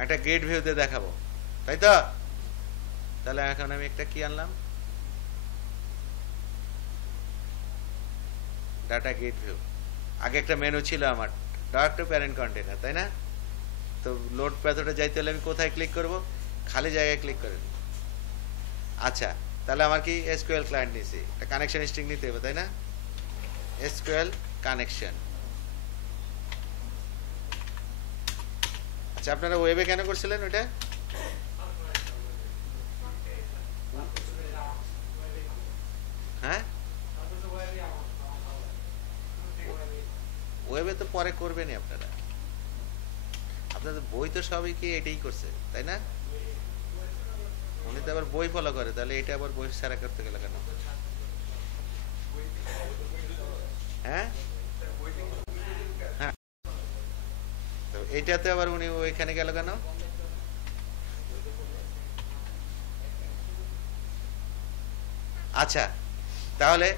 একটা গেট ভিউতে দেখাবো, তাই তো? তাহলে এখন আমি একটা কি আনলাম, ডাটা গেট ভিউ। আগে একটা মেনু ছিল আমার, ডাইরেক্ট টু প্যারেন্ট কন্টেনার, তাই না? তো লোড মেথডে যাইতে হলে আমি কোথায় ক্লিক করব? খালি জায়গায় ক্লিক করেন। আচ্ছা, তাহলে আমার কি এসকিউএল ক্লায়েন্ট নিছি, একটা কানেকশন স্ট্রিং নিতে হবে, তাই না? SQL connection. আচ্ছা, আপনারা ওয়েবে কেন করছিলেন ওটা? হ্যাঁ, ওয়েবে তো পরে করবেনই আপনারা, আপনাদের বই তো সবই কি এটাই করছে, তাই না? উনি তো আবার বই ফলো করে, তাহলে এটা আবার বই সারা করতে গেল কেন? হ্যাঁ হ্যাঁ, তো এইটাতে আবার উনি ওইখানে গেল কেন? আচ্ছা, তাহলে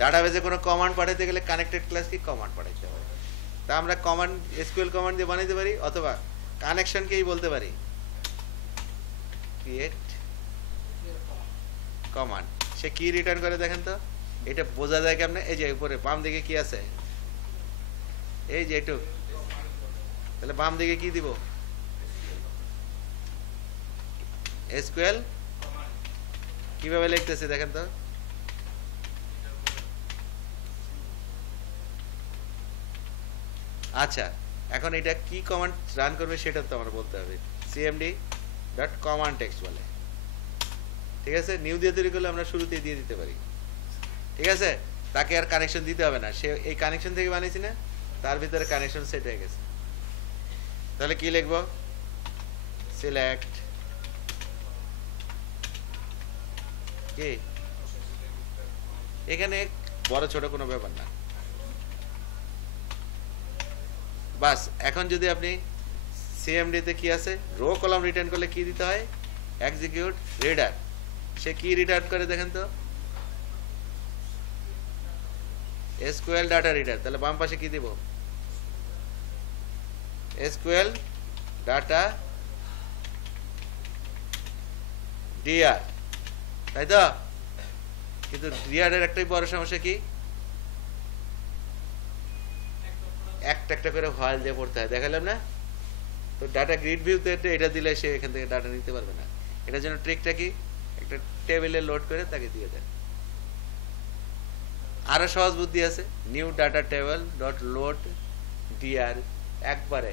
ডাটাবেজে কোনো কমান্ড পাঠাতে গেলে কানেক্টেড ক্লাস কি কমান্ড পাঠাইতে হবে। তা আমরা কমান্ড এসকিউএল কমান্ড দিয়ে বানাইতে পারি, অথবা কানেকশনকেই বলতে পারি ক্রিয়েট কমান্ড। সে কি রিটার্ন করে দেখেন তো, এটা বোঝা যায় কেমনে? এই যে উপরে বাম দিকে কি আছে, এই যে একটু, তাহলে বাম দিকে কি দিব? এসকিউএল কিভাবে লিখতেছে দেখেন তো। আচ্ছা, এখন এটা কি কমান্ড রান করবে সেটা তো আমরা বলতে হবে। সিএমডি ডট কমান্ড টেক্সট বলে, ঠিক আছে? নিউ দিয়ে তৈরি করলে আমরা শুরুতেই দিয়ে দিতে পারি, ঠিক আছে? তাকে আর কানেকশন দিতে হবে না, সে এই কানেকশন থেকে বানিয়েছি না, তার ভিতরে কানেকশন সেট হয়ে গেছে। তাহলে কি লিখবো? সিলেক্ট কি, এখানে বড় ছোট কোনো ব্যাপার না, বাস। এখন যদি আপনি সিএমডি তে কি আছে, রো কলাম রিটার্ন করলে কি দিতে হয়? Execute reader. সে কি রিটার্ন করে দেখেন তো? SQL data reader. তাহলে বাম পাশে কি দিব? এসকিউএল ডাটা ডিআর, তাই তো? কিন্তু ডিআর এর একটাই বড় সমস্যা কি, একটা একটা করে ফাইল দিয়ে পড়তে হয়, দেখালাম না? তো ডাটা গ্রিড ভিউতে এটা দিলে সে এখান থেকে ডাটা নিতে পারবে না। এটার জন্য ট্রিকটা কি, একটা টেবিলে লোড করে তাকে দিয়ে দেন। আরো সহজ বুদ্ধি আছে, new data table dot load dr, একবারে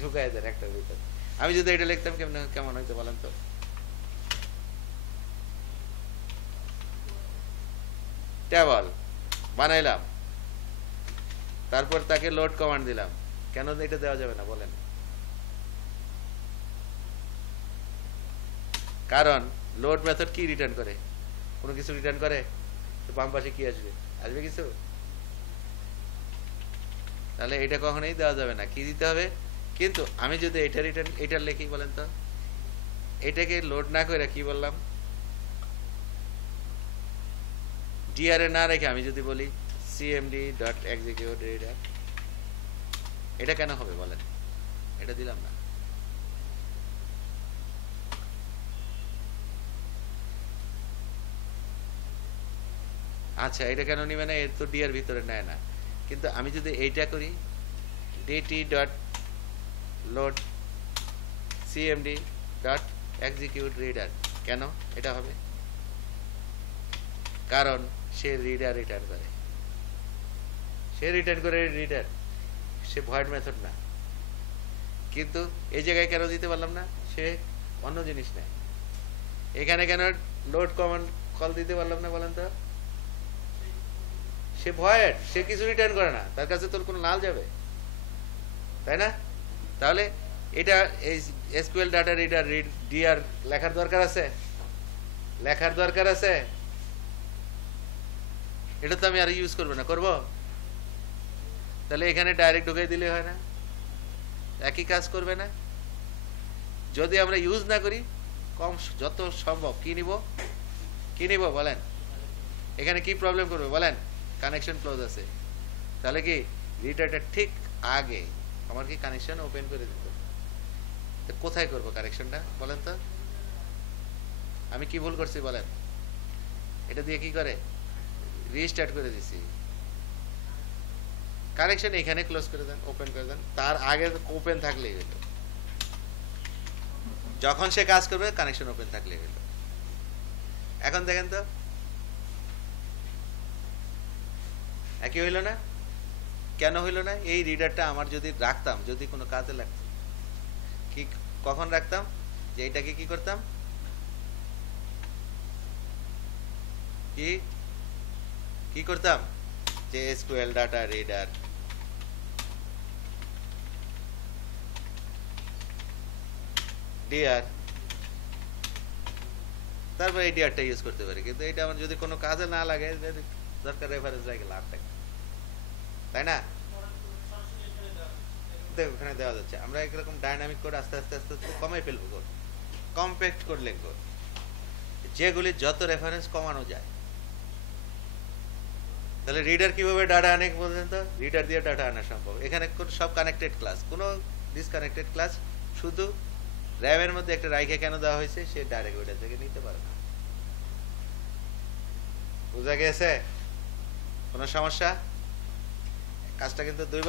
ঢুকাই দেন একটার ভিতর। আমি যদি এটা লিখতাম কেমন কেমন হইতো বলেন তো? টেবিল বানাইলাম, তারপর তাকে লোড কমান্ড দিলাম। কেন এটা দেওয়া যাবে না বলেন? কারণ লোড মেথড কি রিটার্ন করে? কোনো কিছু রিটার্ন করে? তো বাম পাশে কি আসবে? আসবে কিছু? তাহলে এটা কখনোই দেওয়া যাবে না, কি দিতে হবে? কিন্তু আমি যদি এটা রিটার্ন এটা লিখি বলেন তো, এটাকে লোড না করে কি বললাম, ডিআর এ না রেখে আমি যদি বলি সিএমডি ডট এক্সিকিউট রিডার, এটা কেন হবে বলেন? এটা দিলাম না। আচ্ছা, এটা কেন নিবে না? এর তো ডিআর ভিতরে নেয় না। কিন্তু আমি যদি এইটা করি dt dot load cmd dot execute reader, কেন এটা হবে? কারণ সে রিডার রিটার্ন করে, সে রিটার্ন করে রিডার, সে ভয়েড মেথড না। কিন্তু এই জায়গায় কেন দিতে পারলাম না? সে অন্য জিনিস নেয়। এখানে কেন লোড কমান্ড কল দিতে পারলাম না বলেন তো? সে ভয়েড, সে কিছু রিটার্ন করে না, তার কাছে তোর কোনো লাল যাবে, তাই না? তাহলে এটা এই এসকিউএল ডাটা রিডার ডিআর লেখার দরকার আছে? লেখার দরকার আছে? এটা তো আমি আর ইউজ করবো না, করব? তাহলে এখানে ডাইরেক্ট ঢুকাই দিলে হয় না? একই কাজ করবে না? যদি আমরা ইউজ না করি, কম যত সম্ভব কি নিব, কি নিব বলেন? এখানে কি প্রবলেম করবে বলেন? কানেকশন ক্লোজ আছে, তাহলে কি রিডারটা ঠিক আগে আমার কি কানেকশন ওপেন করে দিত, তো কোথায় করব কানেকশনটা বলেন তো? আমি কি ভুল করছি বলেন? এটা দিয়ে কি করে রিস্টার্ট করে দিছি, কানেকশন এখানে ক্লোজ করে দেন, ওপেন করে দেন, তার আগে ওপেন থাকলেই হলো, যখন সে কাজ করবে কানেকশন ওপেন থাকলেই হলো। এখন দেখেন তো একই হইল না? কেন হইল না? এই রিডারটা আমার যদি রাখতাম, যদি কোনো কাজে লাগতো, কি কখন রাখতাম? যে এটাকে কি করতাম, কি কি করতাম, যে এসকিউএল ডাটা রিডার ডিআর, তারপর এই ডিআরটা ইউজ করতে পারি। কিন্তু এটা আমার যদি কোনো কাজে না লাগে, দরকার রেফারেন্স লাগে লাভ থাকে, তাই না? দেখো ওখানে দেওয়া যাচ্ছে, আমরা এরকম ডাইনামিক কোড আস্তে আস্তে আস্তে আস্তে কমাই ফেলবো, কোড কম্প্যাক্ট কোড লিখবো, যেগুলি যত রেফারেন্স কমানো যায়। তাহলে রিডার কিভাবে ডাটা আনে বলছেন তো? রিডার দিয়ে ডাটা আনা সম্ভব। এখানে সব কানেক্টেড ক্লাস, কোনো ডিসকানেক্টেড ক্লাস, শুধু র্যামের মধ্যে একটা রাইখে কেন দেওয়া হয়েছে, সে ডাইরেক্ট ওইটা থেকে নিতে পারে না। বুঝা গেছে? কোনো সমস্যা? কাজটা কিন্তু দুইবার